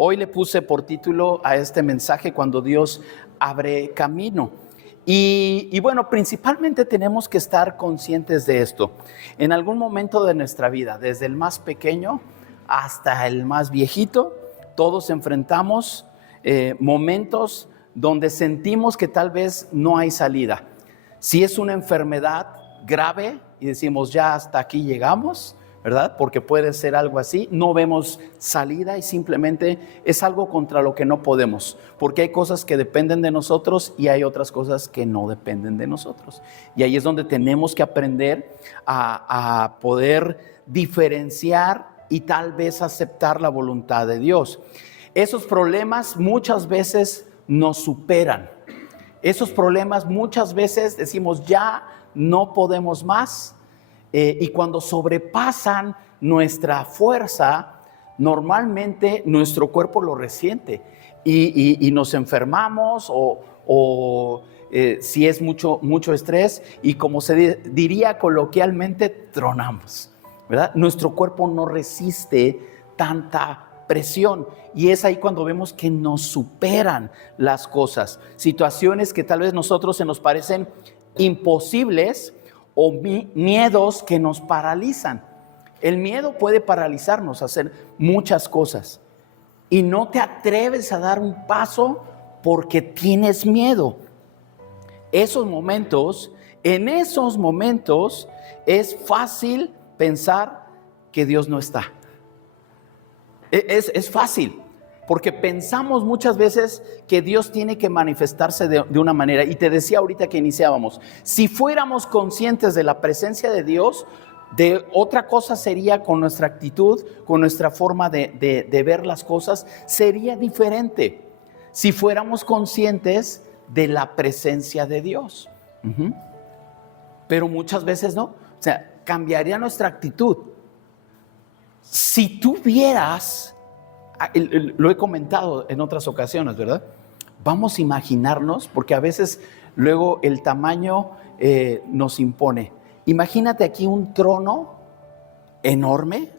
Hoy le puse por título a este mensaje Cuando Dios abre camino. Y bueno, principalmente tenemos que estar conscientes de esto. En algún momento de nuestra vida, desde el más pequeño hasta el más viejito, todos enfrentamos momentos donde sentimos que tal vez no hay salida. Si es una enfermedad grave y decimos ya hasta aquí llegamos, ¿verdad? Porque puede ser algo así, no vemos salida y simplemente es algo contra lo que no podemos, porque hay cosas que dependen de nosotros y hay otras cosas que no dependen de nosotros. Y ahí es donde tenemos que aprender a poder diferenciar y tal vez aceptar la voluntad de Dios. Esos problemas muchas veces nos superan. Esos problemas muchas veces decimos ya no podemos más. Y cuando sobrepasan nuestra fuerza, normalmente nuestro cuerpo lo resiente y nos enfermamos o si es mucho estrés y como se diría coloquialmente, tronamos, ¿verdad? Nuestro cuerpo no resiste tanta presión y es ahí cuando vemos que nos superan las cosas, situaciones que tal vez nosotros se nos parecen imposibles o miedos que nos paralizan. El miedo puede paralizarnos a hacer muchas cosas y no te atreves a dar un paso porque tienes miedo. En esos momentos es fácil pensar que Dios no está. Es fácil, porque pensamos muchas veces que Dios tiene que manifestarse de una manera. Y te decía ahorita que iniciábamos, si fuéramos conscientes de la presencia de Dios, de otra cosa sería con nuestra actitud, con nuestra forma de ver las cosas, sería diferente. Si fuéramos conscientes de la presencia de Dios. Pero muchas veces no. O sea, cambiaría nuestra actitud. Si tú vieras, lo he comentado en otras ocasiones, ¿verdad? Vamos a imaginarnos, porque a veces luego el tamaño nos impone. Imagínate aquí un trono enorme,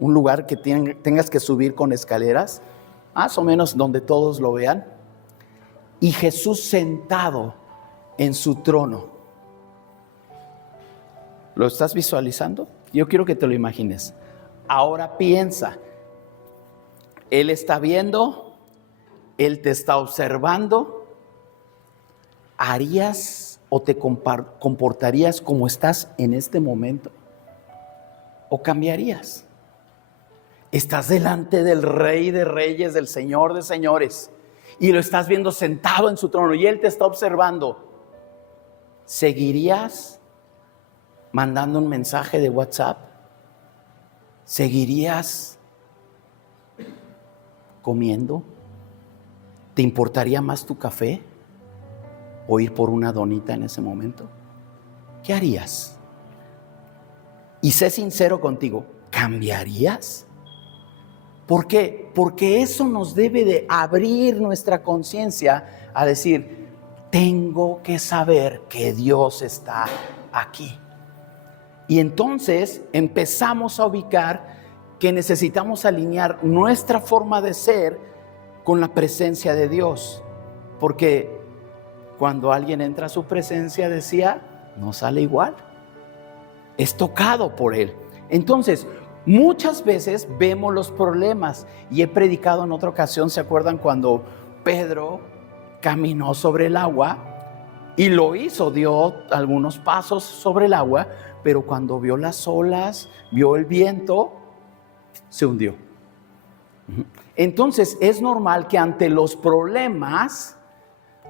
un lugar que tengas que subir con escaleras, más o menos donde todos lo vean, y Jesús sentado en su trono. ¿Lo estás visualizando? Yo quiero que te lo imagines. Ahora piensa, Él está viendo, Él te está observando. ¿Harías o te comportarías como estás en este momento? ¿O cambiarías? Estás delante del Rey de Reyes, del Señor de Señores, y lo estás viendo sentado en su trono y Él te está observando. ¿Seguirías mandando un mensaje de WhatsApp? ¿Seguirías comiendo? ¿Te importaría más tu café o ir por una donita en ese momento? ¿Qué harías? Y sé sincero contigo, ¿cambiarías? ¿Por qué? Porque eso nos debe de abrir nuestra conciencia a decir, tengo que saber que Dios está aquí. Y entonces empezamos a ubicar que necesitamos alinear nuestra forma de ser con la presencia de Dios. Porque cuando alguien entra a su presencia, decía, no sale igual. Es tocado por Él. Entonces, muchas veces vemos los problemas. Y he predicado en otra ocasión, ¿se acuerdan cuando Pedro caminó sobre el agua? Y lo hizo, dio algunos pasos sobre el agua, pero cuando vio las olas, vio el viento, se hundió. Entonces es normal que ante los problemas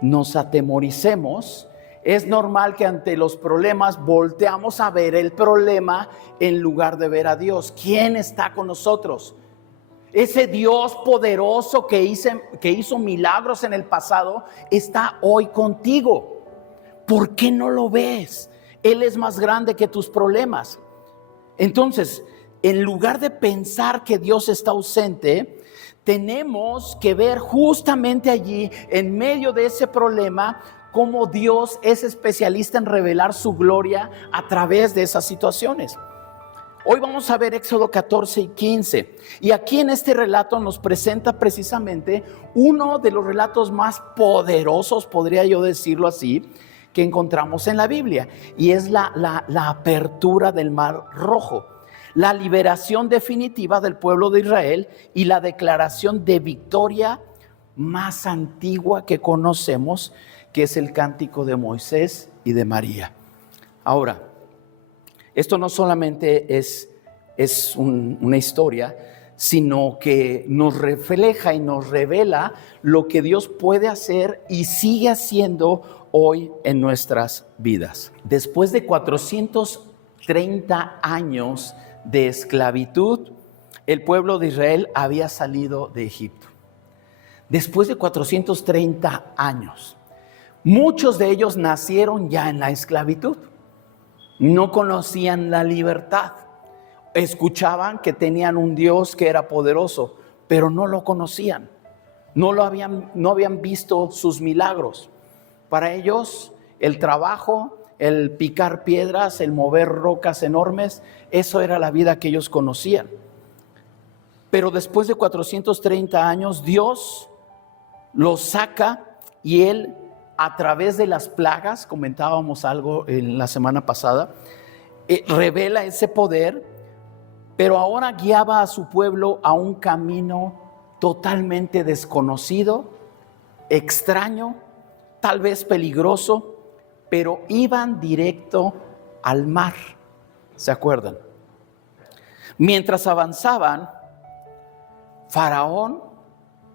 nos atemoricemos. Es normal que ante los problemas volteamos a ver el problema en lugar de ver a Dios. ¿Quién está con nosotros? Ese Dios poderoso que hizo milagros en el pasado está hoy contigo. ¿Por qué no lo ves? Él es más grande que tus problemas. Entonces, en lugar de pensar que Dios está ausente, tenemos que ver justamente allí, en medio de ese problema, cómo Dios es especialista en revelar su gloria a través de esas situaciones. Hoy vamos a ver Éxodo 14 y 15. Y aquí en este relato nos presenta precisamente uno de los relatos más poderosos, podría yo decirlo así, que encontramos en la Biblia. Y es la apertura del Mar Rojo, la liberación definitiva del pueblo de Israel y la declaración de victoria más antigua que conocemos, que es el cántico de Moisés y de María. Ahora, esto no solamente es una historia, sino que nos refleja y nos revela lo que Dios puede hacer y sigue haciendo hoy en nuestras vidas. Después de 430 años de esclavitud, el pueblo de Israel había salido de Egipto. Después de 430 años, muchos de ellos nacieron ya en la esclavitud. No conocían la libertad. Escuchaban que tenían un Dios que era poderoso, pero no lo conocían. No habían visto sus milagros. Para ellos, el trabajo, el picar piedras, el mover rocas enormes, eso era la vida que ellos conocían. Pero después de 430 años, Dios los saca y Él, a través de las plagas, comentábamos algo en la semana pasada, revela ese poder, pero ahora guiaba a su pueblo a un camino totalmente desconocido, extraño, tal vez peligroso, pero iban directo al mar. ¿Se acuerdan? Mientras avanzaban, Faraón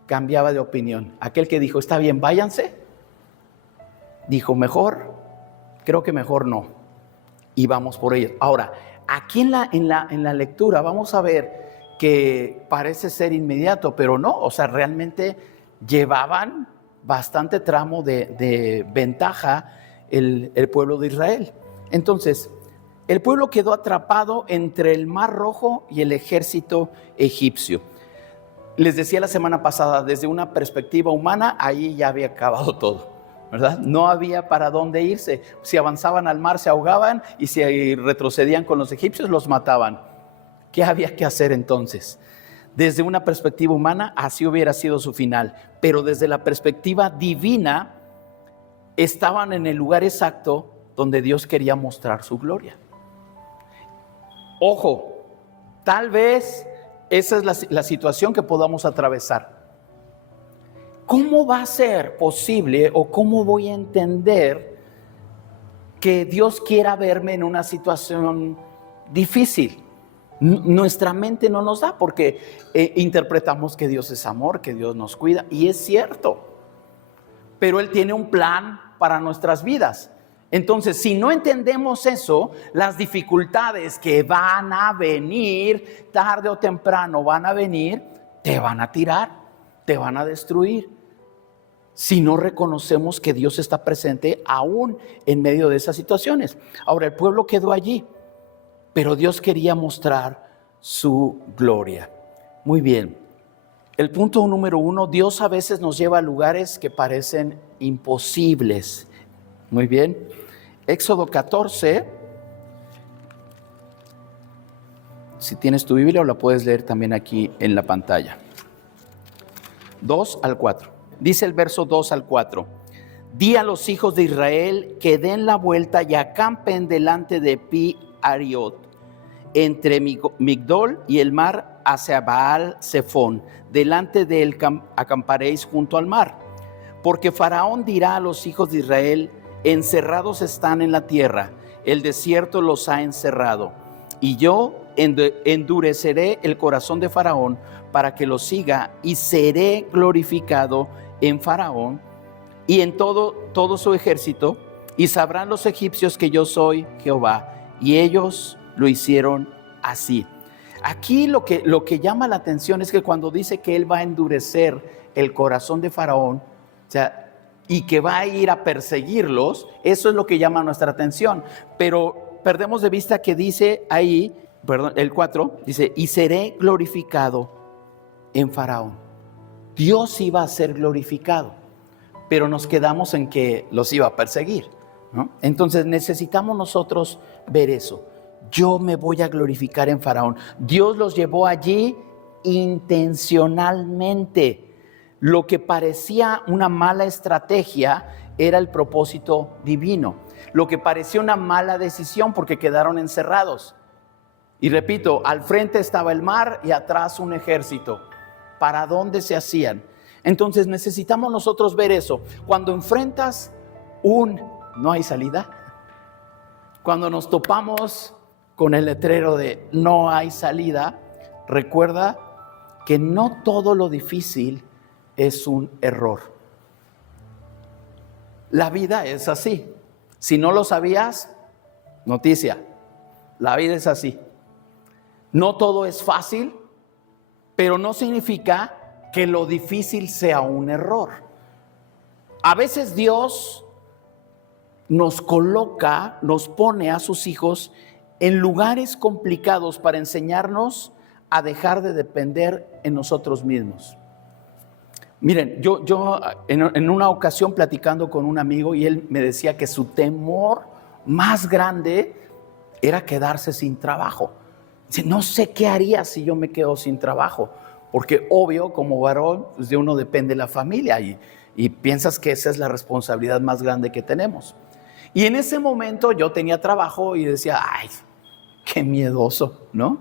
cambiaba de opinión. Aquel que dijo, está bien, váyanse, dijo, creo que mejor no. Y vamos por ellos. Ahora, aquí en la lectura vamos a ver que parece ser inmediato, pero no. O sea, realmente llevaban bastante tramo de ventaja el pueblo de Israel. Entonces, el pueblo quedó atrapado entre el Mar Rojo y el ejército egipcio. Les decía la semana pasada, desde una perspectiva humana, ahí ya había acabado todo, ¿verdad? No había para dónde irse. Si avanzaban al mar se ahogaban y si retrocedían con los egipcios los mataban. ¿Qué había que hacer entonces? Desde una perspectiva humana así hubiera sido su final, pero desde la perspectiva divina estaban en el lugar exacto donde Dios quería mostrar su gloria. Ojo, tal vez esa es la situación que podamos atravesar. ¿Cómo va a ser posible o cómo voy a entender que Dios quiera verme en una situación difícil? Nuestra mente no nos da porque interpretamos que Dios es amor, que Dios nos cuida, y es cierto. Pero Él tiene un plan para nuestras vidas. Entonces, si no entendemos eso, las dificultades que van a venir, tarde o temprano van a venir, te van a tirar, te van a destruir. Si no reconocemos que Dios está presente aún en medio de esas situaciones. Ahora, el pueblo quedó allí, pero Dios quería mostrar su gloria. Muy bien. El punto número 1, Dios a veces nos lleva a lugares que parecen imposibles. Muy bien. Éxodo 14. Si tienes tu Biblia, la puedes leer también aquí en la pantalla. 2 al 4. Dice el verso 2 al 4. Di a los hijos de Israel que den la vuelta y acampen delante de Pi Ariot, entre Migdol y el mar, hacia Baal Zephón. Delante de él acamparéis junto al mar. Porque Faraón dirá a los hijos de Israel: encerrados están en la tierra, el desierto los ha encerrado. Y yo endureceré el corazón de Faraón para que lo siga, y seré glorificado en Faraón y en todo su ejército, y sabrán los egipcios que yo soy Jehová. Y ellos lo hicieron así. Aquí lo que llama la atención es que cuando dice que Él va a endurecer el corazón de Faraón, o sea, y que va a ir a perseguirlos, eso es lo que llama nuestra atención. Pero perdemos de vista que dice ahí, el 4, dice, y seré glorificado en Faraón. Dios iba a ser glorificado, pero nos quedamos en que los iba a perseguir, ¿no? Entonces necesitamos nosotros ver eso. yo me voy a glorificar en Faraón. Dios los llevó allí intencionalmente. Lo que parecía una mala estrategia era el propósito divino. Lo que parecía una mala decisión porque quedaron encerrados. Y repito, al frente estaba el mar y atrás un ejército. ¿Para dónde se hacían? Entonces necesitamos nosotros ver eso. Cuando enfrentas no hay salida, cuando nos topamos con el letrero de no hay salida, recuerda que no todo lo difícil es un error. La vida es así. Si no lo sabías, noticia, la vida es así. No todo es fácil, pero no significa que lo difícil sea un error. A veces Dios nos coloca, nos pone a sus hijos en lugares complicados para enseñarnos a dejar de depender en nosotros mismos. Miren, yo en una ocasión platicando con un amigo, y él me decía que su temor más grande era quedarse sin trabajo. Dice, no sé qué haría si yo me quedo sin trabajo, porque obvio, como varón, pues de uno depende la familia y piensas que esa es la responsabilidad más grande que tenemos. Y en ese momento yo tenía trabajo y decía, ay, qué miedoso, ¿no?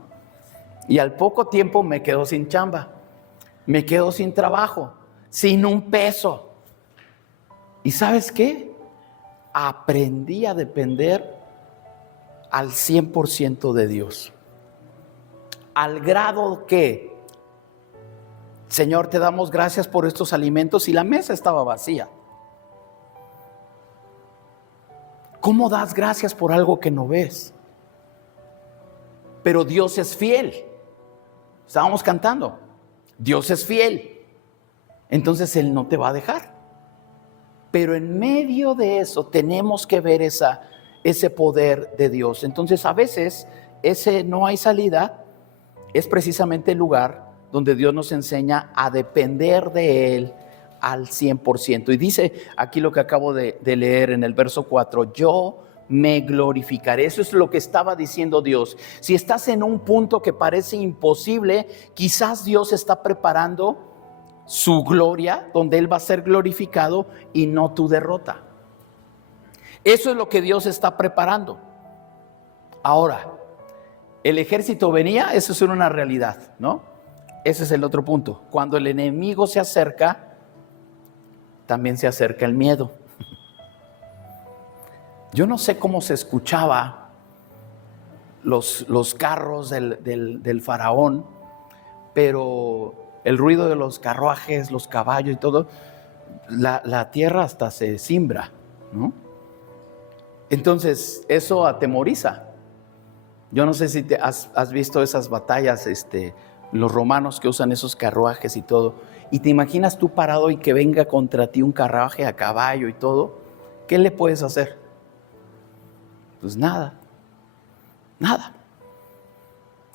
Y al poco tiempo me quedo sin chamba, me quedo sin trabajo, sin un peso. ¿Y sabes qué? Aprendí a depender al 100% de Dios. Al grado que, Señor, te damos gracias por estos alimentos, y la mesa estaba vacía. ¿Cómo das gracias por algo que no ves? Pero Dios es fiel. Estábamos cantando, Dios es fiel. Entonces Él no te va a dejar. Pero en medio de eso tenemos que ver ese poder de Dios. Entonces a veces ese no hay salida es precisamente el lugar donde Dios nos enseña a depender de Él al 100%. Y dice aquí lo que acabo de leer en el verso 4, yo me glorificaré. Eso es lo que estaba diciendo Dios. Si estás en un punto que parece imposible, quizás Dios está preparando su gloria, donde Él va a ser glorificado y no tu derrota. Eso es lo que Dios está preparando. Ahora, el ejército venía, eso es una realidad, ¿no? Ese es el otro punto. Cuando el enemigo se acerca, también se acerca el miedo. Yo no sé cómo se escuchaba los carros del faraón, pero el ruido de los carruajes, los caballos y todo, la tierra hasta se cimbra, ¿no? Entonces eso atemoriza. Yo no sé si has visto esas batallas, los romanos que usan esos carruajes y todo, y te imaginas tú parado y que venga contra ti un carruaje a caballo y todo, ¿qué le puedes hacer? Pues nada.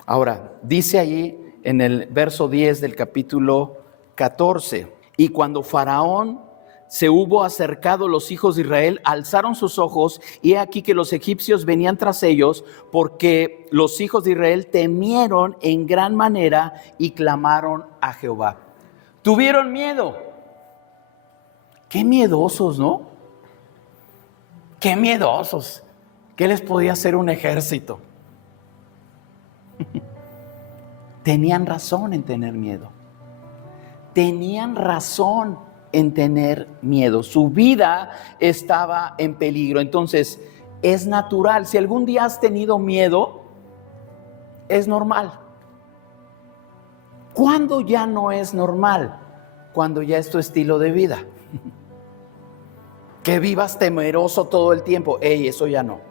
Ahora, dice allí en el verso 10 del capítulo 14, y cuando Faraón se hubo acercado, los hijos de Israel alzaron sus ojos, y he aquí que los egipcios venían tras ellos, porque los hijos de Israel temieron en gran manera y clamaron a Jehová. Tuvieron miedo. Qué miedosos, ¿no? Qué miedosos. ¿Qué les podía hacer un ejército? Tenían razón en tener miedo. Tenían razón en tener miedo. Su vida estaba en peligro. Entonces, es natural. Si algún día has tenido miedo, es normal. ¿Cuándo ya no es normal? Cuando ya es tu estilo de vida. Que vivas temeroso todo el tiempo. Eso ya no.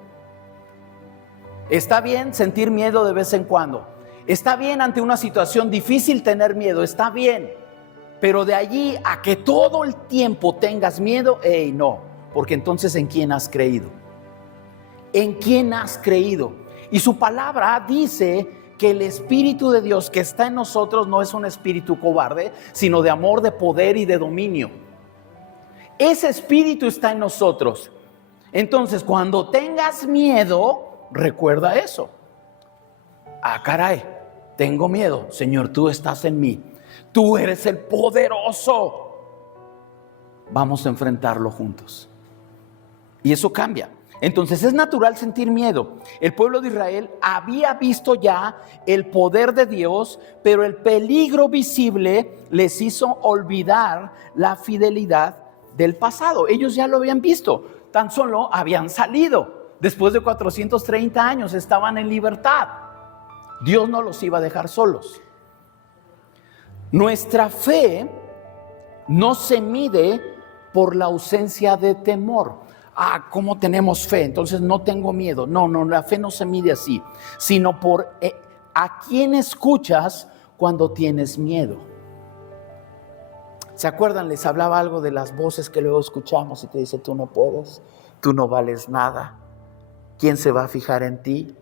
Está bien sentir miedo de vez en cuando. Está bien ante una situación difícil tener miedo. Está bien. Pero de allí a que todo el tiempo tengas miedo, no. Porque entonces, ¿en quién has creído? ¿En quién has creído? Y su palabra dice que el Espíritu de Dios que está en nosotros no es un espíritu cobarde, sino de amor, de poder y de dominio. Ese espíritu está en nosotros. Entonces, cuando tengas miedo, recuerda eso. Ah, caray, tengo miedo. Señor, tú estás en mí. Tú eres el poderoso. Vamos a enfrentarlo juntos. Y eso cambia. Entonces es natural sentir miedo. El pueblo de Israel había visto ya el poder de Dios, pero el peligro visible les hizo olvidar la fidelidad del pasado. Ellos ya lo habían visto, tan solo habían salido. Después de 430 años estaban en libertad. Dios no los iba a dejar solos. Nuestra fe no se mide por la ausencia de temor. Ah, ¿cómo tenemos fe? Entonces no tengo miedo. No, la fe no se mide así, sino por a quién escuchas cuando tienes miedo. ¿Se acuerdan? Les hablaba algo de las voces que luego escuchamos y te dice, tú no puedes, tú no vales nada. ¿Quién se va a fijar en ti?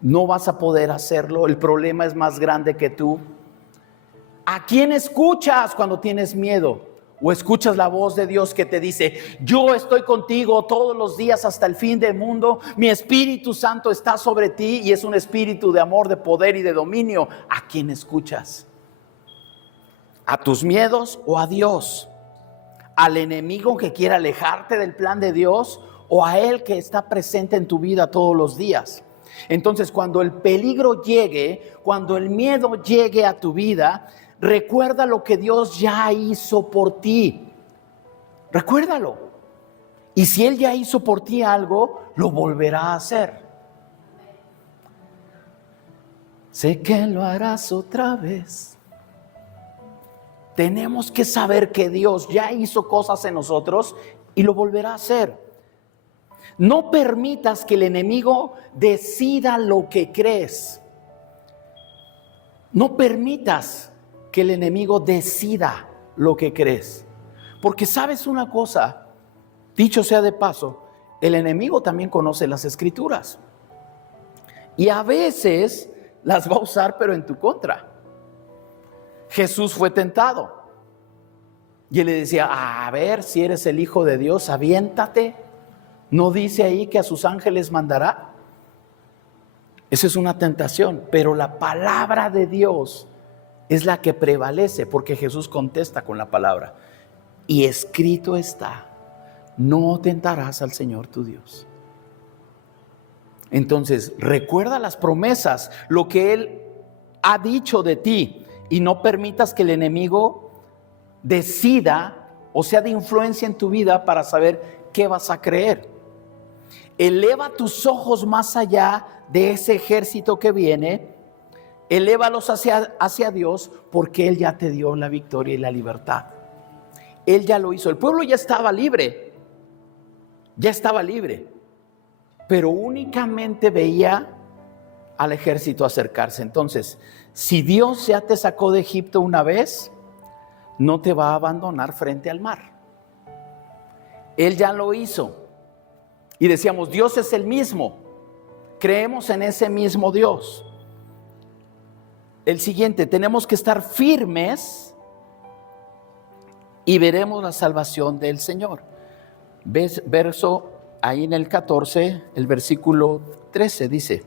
No vas a poder hacerlo, el problema es más grande que tú. ¿A quién escuchas cuando tienes miedo? ¿O escuchas la voz de Dios que te dice, yo estoy contigo todos los días hasta el fin del mundo, mi Espíritu Santo está sobre ti y es un espíritu de amor, de poder y de dominio? ¿A quién escuchas? ¿A tus miedos o a Dios? ¿Al enemigo que quiere alejarte del plan de Dios o a Él que está presente en tu vida todos los días? Entonces, cuando el peligro llegue, cuando el miedo llegue a tu vida, recuerda lo que Dios ya hizo por ti. Recuérdalo. Y si Él ya hizo por ti algo, lo volverá a hacer. Sé que lo harás otra vez. Tenemos que saber que Dios ya hizo cosas en nosotros y lo volverá a hacer. No permitas que el enemigo decida lo que crees. No permitas que el enemigo decida lo que crees. Porque sabes una cosa, dicho sea de paso, el enemigo también conoce las escrituras. Y a veces las va a usar, pero en tu contra. Jesús fue tentado. Y él le decía, a ver, si eres el Hijo de Dios, aviéntate. ¿No dice ahí que a sus ángeles mandará? Esa es una tentación, pero la palabra de Dios es la que prevalece, porque Jesús contesta con la palabra. Y escrito está, no tentarás al Señor tu Dios. Entonces, recuerda las promesas, lo que Él ha dicho de ti, y no permitas que el enemigo decida o sea de influencia en tu vida para saber qué vas a creer. Eleva tus ojos más allá de ese ejército que viene, elévalos hacia Dios, porque Él ya te dio la victoria y la libertad. Él ya lo hizo. El pueblo ya estaba libre, pero únicamente veía al ejército acercarse. Entonces, si Dios ya te sacó de Egipto una vez, no te va a abandonar frente al mar. Él ya lo hizo. Y decíamos, Dios es el mismo. Creemos en ese mismo Dios. El siguiente, tenemos que estar firmes y veremos la salvación del Señor. ¿Ves? Verso ahí en el 14, el versículo 13 dice: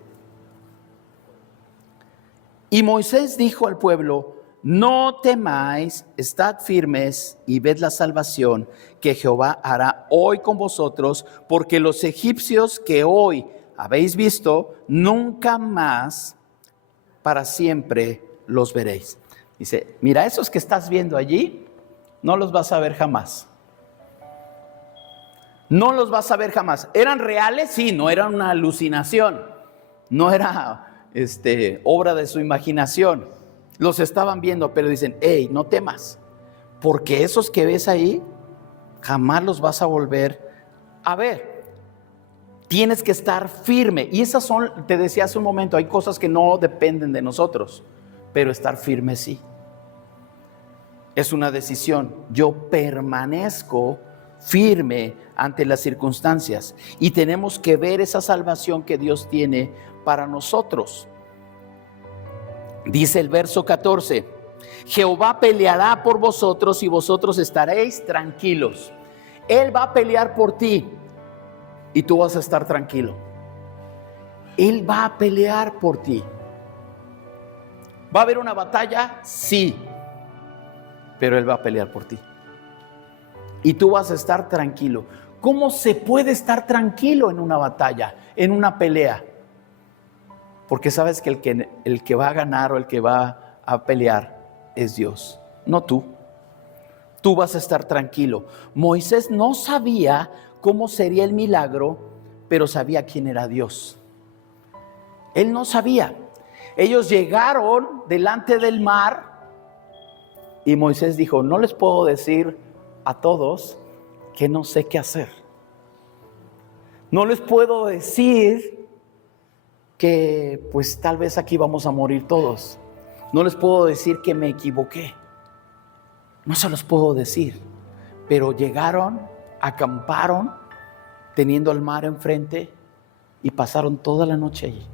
y Moisés dijo al pueblo: no temáis, estad firmes y ved la salvación que Jehová hará hoy con vosotros, porque los egipcios que hoy habéis visto, nunca más para siempre los veréis. Dice, mira, esos que estás viendo allí, no los vas a ver jamás. No los vas a ver jamás. ¿Eran reales? Sí, no era una alucinación. No era obra de su imaginación. Los estaban viendo, pero dicen, hey, no temas, porque esos que ves ahí, jamás los vas a volver a ver. Tienes que estar firme. Y esas son, te decía hace un momento, hay cosas que no dependen de nosotros, pero estar firme sí. Es una decisión. Yo permanezco firme ante las circunstancias y tenemos que ver esa salvación que Dios tiene para nosotros. Dice el verso 14: Jehová peleará por vosotros y vosotros estaréis tranquilos. Él va a pelear por ti y tú vas a estar tranquilo. Él va a pelear por ti. ¿Va a haber una batalla? Sí, pero Él va a pelear por ti. Y tú vas a estar tranquilo. ¿Cómo se puede estar tranquilo en una batalla, en una pelea? Porque sabes que el que va a ganar o el que va a pelear es Dios, no tú. Tú vas a estar tranquilo. Moisés no sabía cómo sería el milagro, pero sabía quién era Dios. Él no sabía. Ellos llegaron delante del mar y Moisés dijo: no les puedo decir a todos que no sé qué hacer. No les puedo decir que pues tal vez aquí vamos a morir todos. No les puedo decir que me equivoqué. No se los puedo decir. Pero llegaron, acamparon, teniendo el mar enfrente y pasaron toda la noche allí.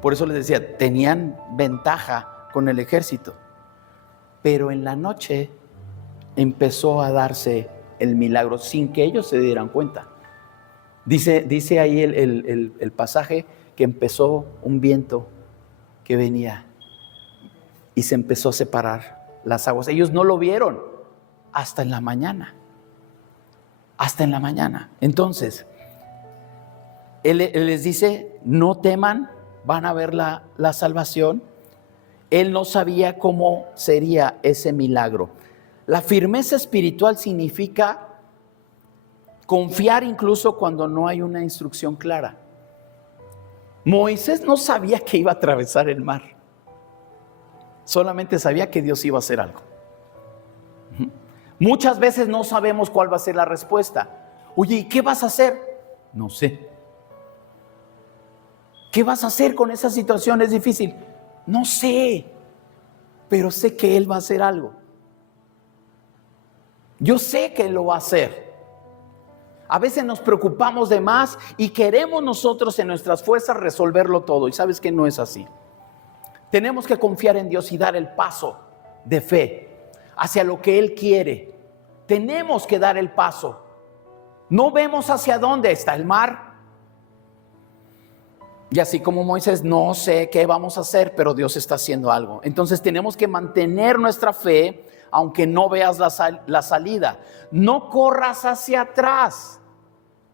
Por eso les decía, tenían ventaja con el ejército. Pero en la noche empezó a darse el milagro sin que ellos se dieran cuenta. Dice ahí el pasaje que empezó un viento que venía y se empezó a separar las aguas. Ellos no lo vieron hasta en la mañana. Hasta en la mañana. Entonces, él les dice: no teman, van a ver la salvación. Él no sabía cómo sería ese milagro. La firmeza espiritual significa confiar incluso cuando no hay una instrucción clara. Moisés no sabía que iba a atravesar el mar. Solamente sabía que Dios iba a hacer algo. Muchas veces no sabemos cuál va a ser la respuesta. Oye, ¿y qué vas a hacer? No sé. ¿Qué vas a hacer con esa situación? Es difícil. No sé, pero sé que Él va a hacer algo. Yo sé que Él lo va a hacer. A veces nos preocupamos de más y queremos nosotros en nuestras fuerzas resolverlo todo. Y sabes que no es así. Tenemos que confiar en Dios y dar el paso de fe hacia lo que Él quiere. Tenemos que dar el paso. No vemos hacia dónde está el mar. Y así como Moisés, no sé qué vamos a hacer, pero Dios está haciendo algo. Entonces tenemos que mantener nuestra fe, aunque no veas la salida. No corras hacia atrás,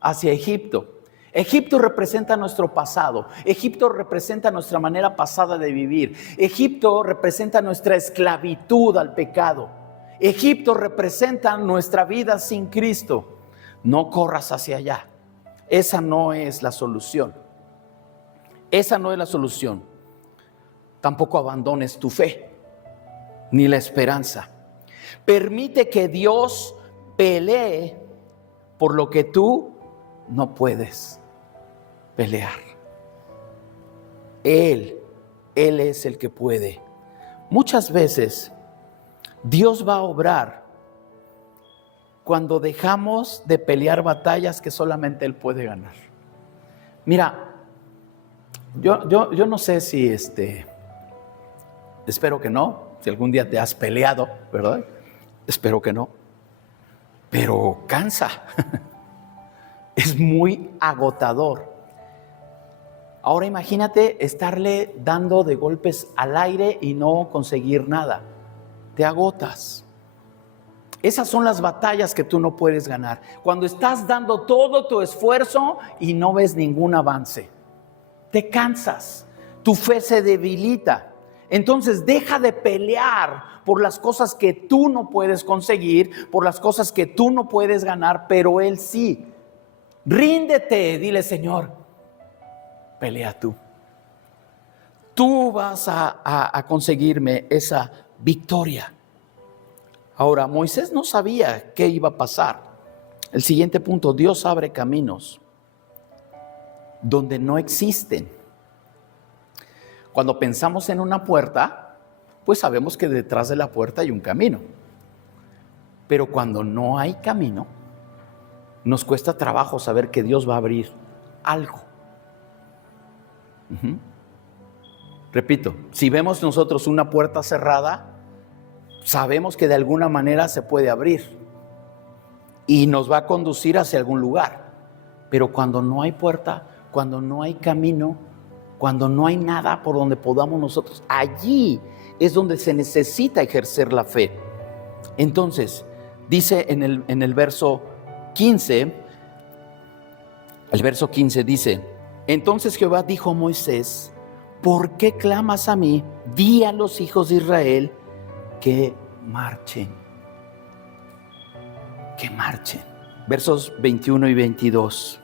hacia Egipto. Egipto representa nuestro pasado. Egipto representa nuestra manera pasada de vivir. Egipto representa nuestra esclavitud al pecado. Egipto representa nuestra vida sin Cristo. No corras hacia allá. Esa no es la solución. Esa no es la solución. Tampoco abandones tu fe, ni la esperanza. Permite que Dios pelee por lo que tú no puedes pelear. Él es el que puede. Muchas veces Dios va a obrar cuando dejamos de pelear batallas que solamente Él puede ganar. Mira, yo no sé si espero que no, si algún día te has peleado, ¿verdad? Espero que no, pero cansa. Es muy agotador. Ahora imagínate estarle dando de golpes al aire y no conseguir nada. Te agotas. Esas son las batallas que tú no puedes ganar. Cuando estás dando todo tu esfuerzo y no ves ningún avance. Te cansas. Tu fe se debilita. Entonces deja de pelear por las cosas que tú no puedes conseguir, por las cosas que tú no puedes ganar, pero Él sí. Ríndete, dile: Señor, pelea tú. Tú vas a conseguirme esa victoria. Ahora, Moisés no sabía qué iba a pasar. El siguiente punto: Dios abre caminos donde no existen. Cuando pensamos en una puerta, pues sabemos que detrás de la puerta hay un camino. Pero cuando no hay camino, nos cuesta trabajo saber que Dios va a abrir algo. Repito, si vemos nosotros una puerta cerrada, sabemos que de alguna manera se puede abrir y nos va a conducir hacia algún lugar. Pero cuando no hay puerta, cuando no hay camino, cuando no hay nada por donde podamos nosotros, allí es donde se necesita ejercer la fe. Entonces, dice en el verso 15, el verso 15 dice: entonces Jehová dijo a Moisés: ¿por qué clamas a mí? Di a los hijos de Israel que marchen. Que marchen. Versos 21 y 22.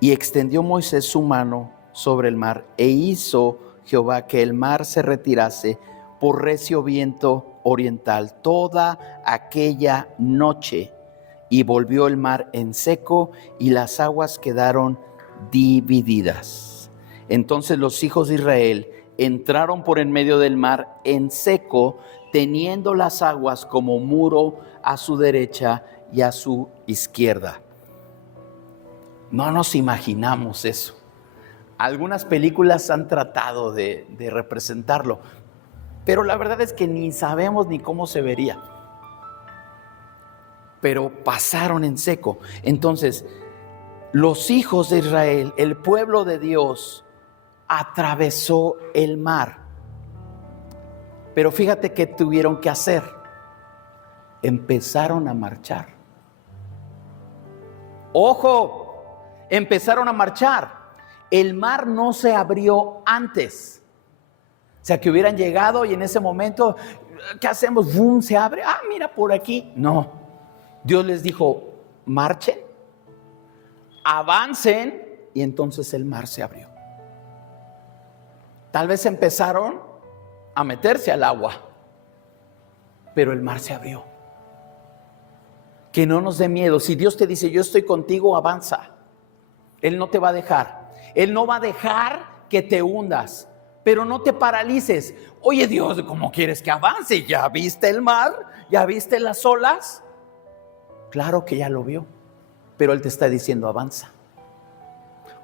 Y extendió Moisés su mano sobre el mar, e hizo Jehová que el mar se retirase por recio viento oriental toda aquella noche, y volvió el mar en seco, y las aguas quedaron divididas. Entonces los hijos de Israel entraron por en medio del mar en seco, teniendo las aguas como muro a su derecha y a su izquierda. No nos imaginamos eso. Algunas películas han tratado de representarlo, pero la verdad es que ni sabemos ni cómo se vería. Pero pasaron en seco. Entonces, los hijos de Israel, el pueblo de Dios, atravesó el mar. Pero fíjate qué tuvieron que hacer. Empezaron a marchar. ¡Ojo! Empezaron a marchar. El mar no se abrió antes. O sea, que hubieran llegado y en ese momento, ¿qué hacemos? ¡Bum! Se abre. ¡Ah, mira por aquí! No. Dios les dijo: marchen, avancen, y entonces el mar se abrió. Tal vez empezaron a meterse al agua, pero el mar se abrió. Que no nos dé miedo. Si Dios te dice: yo estoy contigo, avanza. Él no te va a dejar. Él no va a dejar que te hundas, pero no te paralices. Oye, Dios, ¿cómo quieres que avance? ¿Ya viste el mar? ¿Ya viste las olas? Claro que ya lo vio, pero Él te está diciendo: avanza.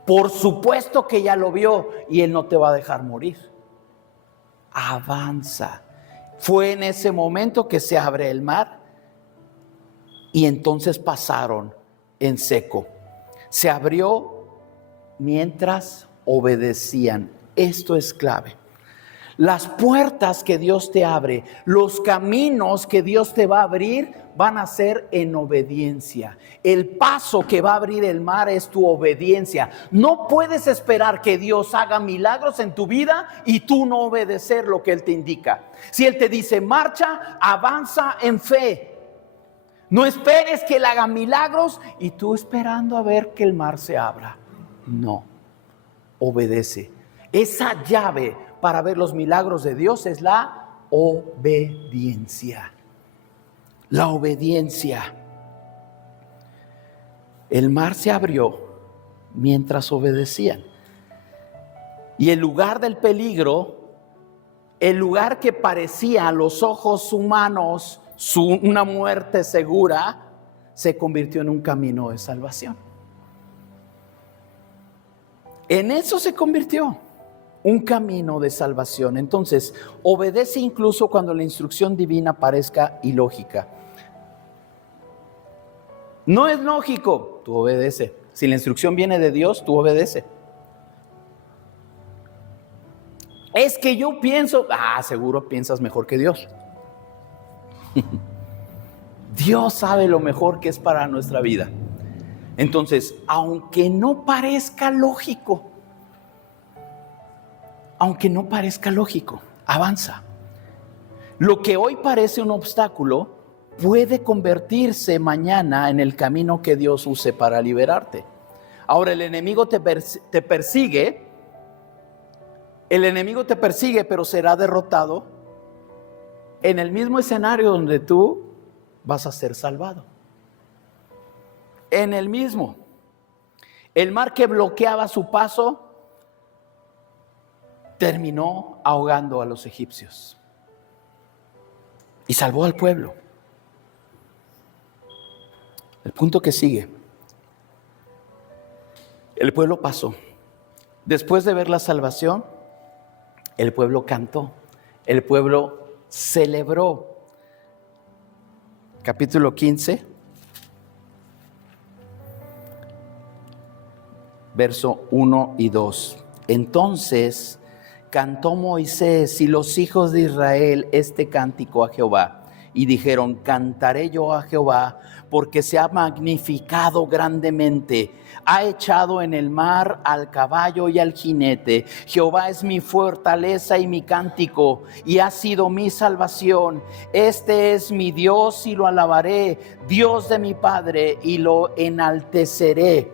Por supuesto que ya lo vio, y Él no te va a dejar morir. Avanza. Fue en ese momento que se abre el mar, y entonces pasaron en seco. Se abrió mientras obedecían. Esto es clave. Las puertas que Dios te abre, los caminos que Dios te va a abrir, van a ser en obediencia. El paso que va a abrir el mar es tu obediencia. No puedes esperar que Dios haga milagros en tu vida y tú no obedecer lo que Él te indica. Si Él te dice: marcha, avanza en fe. No esperes que Él haga milagros y tú esperando a ver que el mar se abra. No, obedece. Esa llave para ver los milagros de Dios es la obediencia. La obediencia. El mar se abrió mientras obedecían. Y el lugar del peligro, el lugar que parecía a los ojos humanos una muerte segura, se convirtió en un camino de salvación. En eso se convirtió, un camino de salvación. Entonces, obedece incluso cuando la instrucción divina parezca ilógica. No es lógico, tú obedece. Si la instrucción viene de Dios, tú obedece. Es que yo pienso, seguro piensas mejor que Dios. Dios sabe lo mejor que es para nuestra vida. Entonces, aunque no parezca lógico, avanza. Lo que hoy parece un obstáculo puede convertirse mañana en el camino que Dios use para liberarte. Ahora, el enemigo te persigue, pero será derrotado en el mismo escenario donde tú vas a ser salvado. En el mismo. El mar que bloqueaba su paso terminó ahogando a los egipcios y salvó al pueblo. El punto que sigue. El pueblo pasó. Después de ver la salvación, el pueblo cantó, el pueblo celebró. Capítulo 15, verso 1 y 2. Entonces cantó Moisés y los hijos de Israel este cántico a Jehová. Y dijeron: cantaré yo a Jehová, porque se ha magnificado grandemente. Ha echado en el mar al caballo y al jinete. Jehová es mi fortaleza y mi cántico, y ha sido mi salvación. Este es mi Dios y lo alabaré, Dios de mi Padre, y lo enalteceré.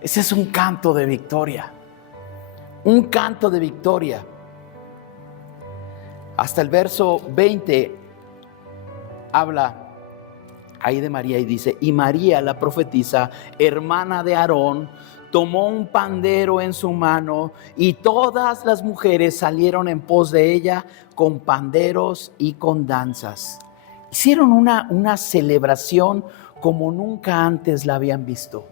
Ese es un canto de victoria. Un canto de victoria. Hasta el verso 20 habla ahí de María y dice: y María, la profetisa, hermana de Aarón, tomó un pandero en su mano, y todas las mujeres salieron en pos de ella con panderos y con danzas. Hicieron una celebración como nunca antes la habían visto,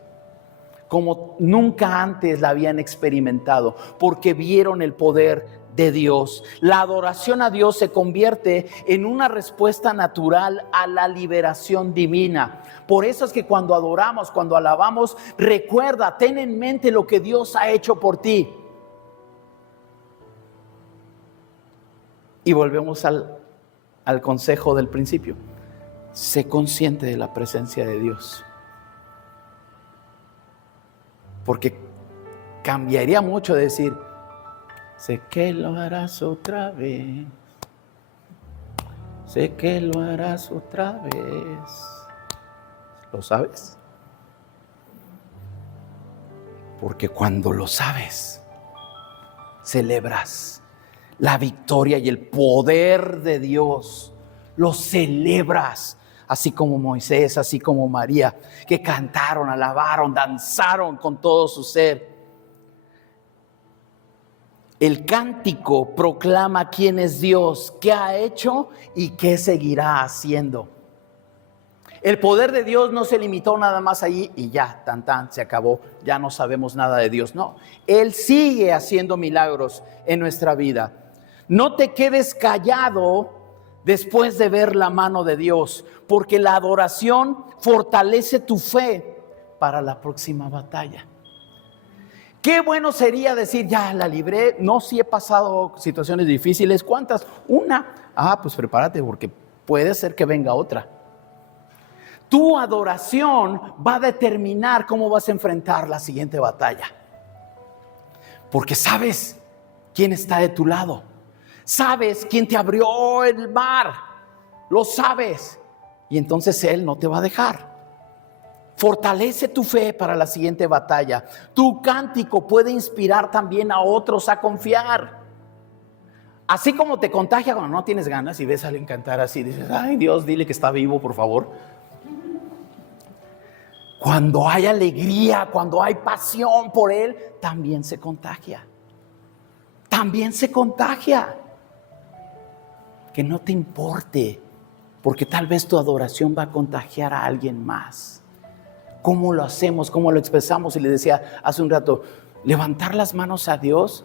como nunca antes la habían experimentado, porque vieron el poder de Dios. La adoración a Dios se convierte en una respuesta natural a la liberación divina. Por eso es que cuando adoramos, cuando alabamos, recuerda, ten en mente lo que Dios ha hecho por ti. Y volvemos al consejo del principio: sé consciente de la presencia de Dios. Porque cambiaría mucho decir: sé que lo harás otra vez. Sé que lo harás otra vez. ¿Lo sabes? Porque cuando lo sabes, celebras la victoria y el poder de Dios. Lo celebras. Así como Moisés, así como María, que cantaron, alabaron, danzaron con todo su ser. El cántico proclama quién es Dios, qué ha hecho y qué seguirá haciendo. El poder de Dios no se limitó nada más allí y ya, se acabó, ya no sabemos nada de Dios. No, Él sigue haciendo milagros en nuestra vida. No te quedes callado después de ver la mano de Dios, porque la adoración fortalece tu fe para la próxima batalla. Qué bueno sería decir: ya la libré, no, sí he pasado situaciones difíciles. ¿Cuántas? Una. Pues prepárate, porque puede ser que venga otra. Tu adoración va a determinar cómo vas a enfrentar la siguiente batalla, porque sabes quién está de tu lado. Sabes quién te abrió el mar, lo sabes, y entonces Él no te va a dejar. Fortalece tu fe para la siguiente batalla. Tu cántico puede inspirar también a otros a confiar. Así como te contagia cuando no tienes ganas y ves a alguien cantar así, dices: ay Dios, dile que está vivo, por favor. Cuando hay alegría, cuando hay pasión por Él, también se contagia. También se contagia. Que no te importe, porque tal vez tu adoración va a contagiar a alguien más. ¿Cómo lo hacemos? ¿Cómo lo expresamos? Y le decía hace un rato, levantar las manos a Dios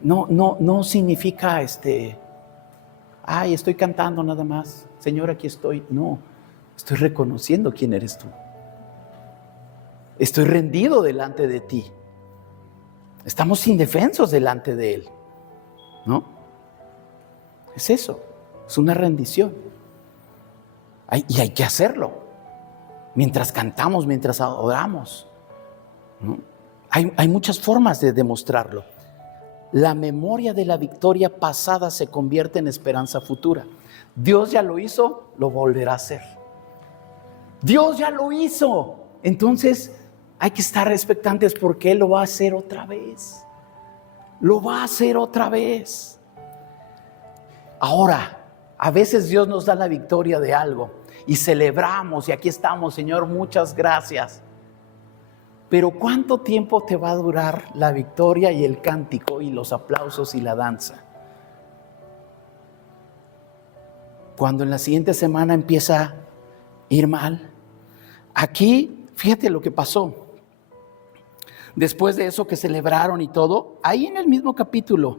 no significa estoy cantando nada más, Señor, aquí estoy. No, estoy reconociendo quién eres tú. Estoy rendido delante de ti. Estamos indefensos delante de Él, ¿no? Es eso. Es una rendición. Y hay que hacerlo. Mientras cantamos, mientras adoramos, ¿no? Hay muchas formas de demostrarlo. La memoria de la victoria pasada se convierte en esperanza futura. Dios ya lo hizo, lo volverá a hacer. Dios ya lo hizo. Entonces hay que estar expectantes porque Él lo va a hacer otra vez. Lo va a hacer otra vez. Ahora, a veces Dios nos da la victoria de algo y celebramos y aquí estamos, Señor, muchas gracias. Pero ¿cuánto tiempo te va a durar la victoria y el cántico y los aplausos y la danza? Cuando en la siguiente semana empieza a ir mal. Aquí, fíjate lo que pasó. Después de eso que celebraron y todo, ahí en el mismo capítulo,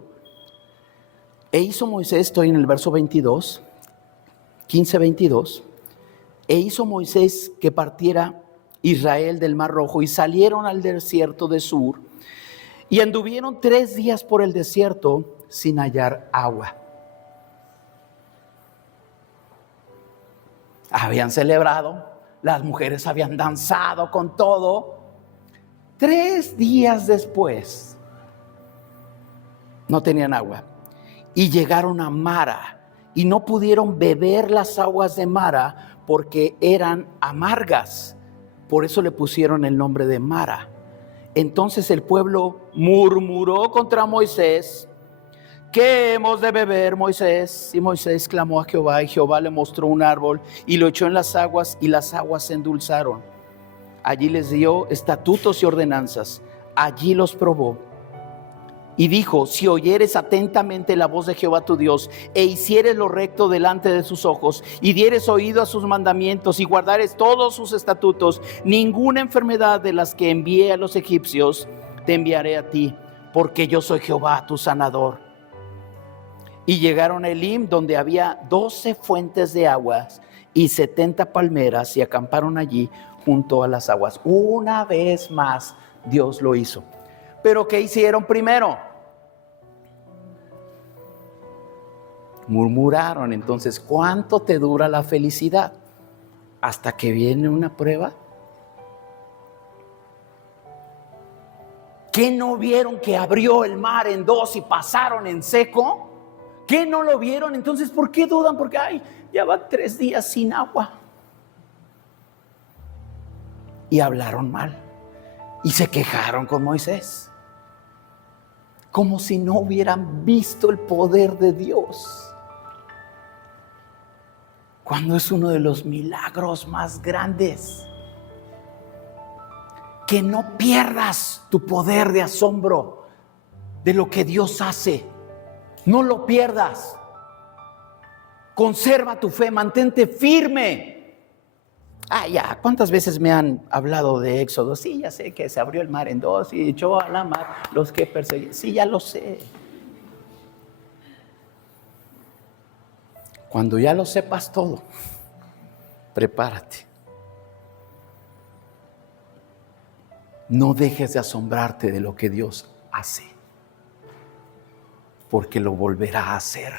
e hizo Moisés, estoy en el verso 22, 15-22, e hizo Moisés que partiera Israel del Mar Rojo y salieron al desierto de Sur, Y anduvieron 3 días por el desierto sin hallar agua. Habían celebrado, las mujeres habían danzado con todo. 3 días después, no tenían agua. Y llegaron a Mara y no pudieron beber las aguas de Mara porque eran amargas. Por eso le pusieron el nombre de Mara. Entonces el pueblo murmuró contra Moisés. ¿Qué hemos de beber, Moisés? Y Moisés clamó a Jehová, y Jehová le mostró un árbol y lo echó en las aguas, y las aguas se endulzaron. Allí les dio estatutos y ordenanzas. Allí los probó. Y dijo: si oyeres atentamente la voz de Jehová tu Dios, e hicieres lo recto delante de sus ojos, y dieres oído a sus mandamientos, y guardares todos sus estatutos, ninguna enfermedad de las que envié a los egipcios te enviaré a ti, porque yo soy Jehová tu sanador. Y llegaron a Elim, donde había 12 fuentes de aguas y 70 palmeras, y acamparon allí junto a las aguas. Una vez más Dios lo hizo. Pero ¿qué hicieron primero? Murmuraron. Entonces, ¿cuánto te dura la felicidad? ¿Hasta que viene una prueba? ¿Qué no vieron que abrió el mar en 2 y pasaron en seco? ¿Qué no lo vieron? Entonces, ¿por qué dudan? Porque ya va 3 días sin agua. Y hablaron mal. Y se quejaron con Moisés. Como si no hubieran visto el poder de Dios. Cuando es uno de los milagros más grandes. Que no pierdas tu poder de asombro de lo que Dios hace. No lo pierdas. Conserva tu fe, mantente firme. Ya, ¿cuántas veces me han hablado de Éxodo? Sí, ya sé que se abrió el mar en 2 y echó a la mar los que perseguían. Sí, ya lo sé. Cuando ya lo sepas todo, prepárate. No dejes de asombrarte de lo que Dios hace, porque lo volverá a hacer.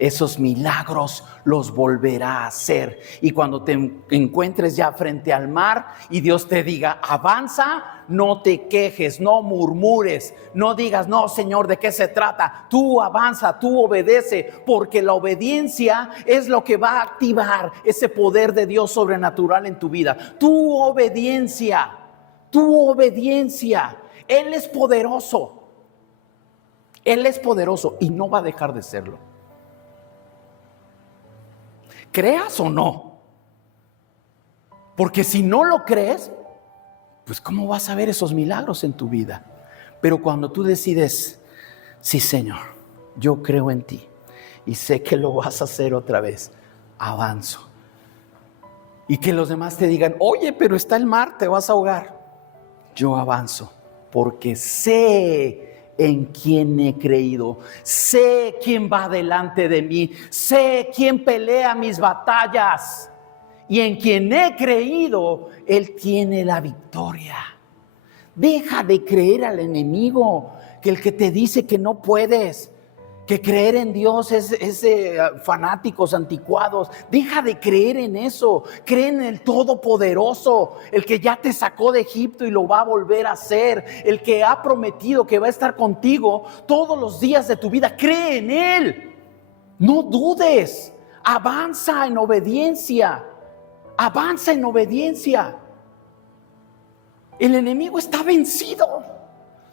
Esos milagros los volverá a hacer. Y cuando te encuentres ya frente al mar y Dios te diga: avanza, no te quejes, no murmures, no digas: no, Señor, ¿de qué se trata? Tú avanza, tú obedece, porque la obediencia es lo que va a activar ese poder de Dios sobrenatural en tu vida. Tu obediencia. Él es poderoso. Él es poderoso y no va a dejar de serlo. ¿Creas o no? Porque si no lo crees, pues ¿cómo vas a ver esos milagros en tu vida? Pero cuando tú decides: sí, Señor, yo creo en ti y sé que lo vas a hacer otra vez, avanzo. Y que los demás te digan: oye, pero está el mar, te vas a ahogar. Yo avanzo porque sé en quién he creído, sé quién va delante de mí, sé quién pelea mis batallas, y en quien he creído, Él tiene la victoria. Deja de creer al enemigo, que el que te dice que no puedes, que creer en Dios es fanáticos, anticuados. Deja de creer en eso. Cree en el Todopoderoso, el que ya te sacó de Egipto y lo va a volver a hacer, el que ha prometido que va a estar contigo todos los días de tu vida. Cree en Él. No dudes. Avanza en obediencia. Avanza en obediencia. El enemigo está vencido.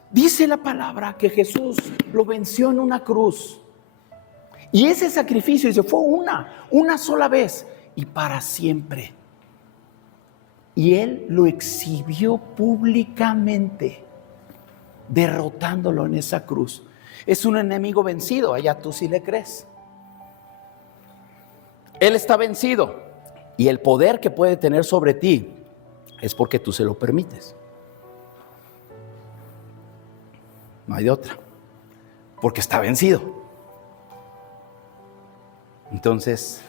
Dice la palabra que Jesús lo venció en una cruz. Y ese sacrificio, dice, fue una sola vez y para siempre. Y Él lo exhibió públicamente, derrotándolo en esa cruz. Es un enemigo vencido, allá tú sí le crees. Él está vencido. Y el poder que puede tener sobre ti es porque tú se lo permites. No hay de otra, porque está vencido. Entonces,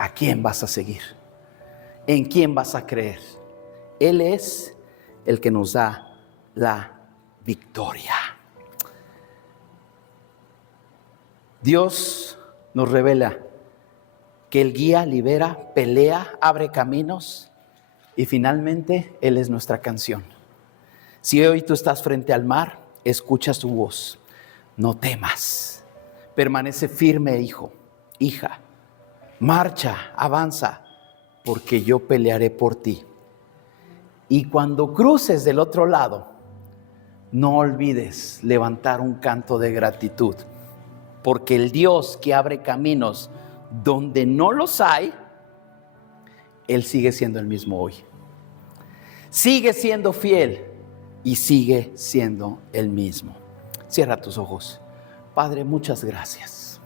¿a quién vas a seguir? ¿En quién vas a creer? Él es el que nos da la victoria. Dios nos revela que Él guía, libera, pelea, abre caminos y finalmente Él es nuestra canción. Si hoy tú estás frente al mar, escucha su voz. No temas. Permanece firme, hijo, hija. Marcha, avanza, porque yo pelearé por ti. Y cuando cruces del otro lado, no olvides levantar un canto de gratitud, porque el Dios que abre caminos donde no los hay, Él sigue siendo el mismo hoy. Sigue siendo fiel y sigue siendo el mismo. Cierra tus ojos. Padre, muchas gracias.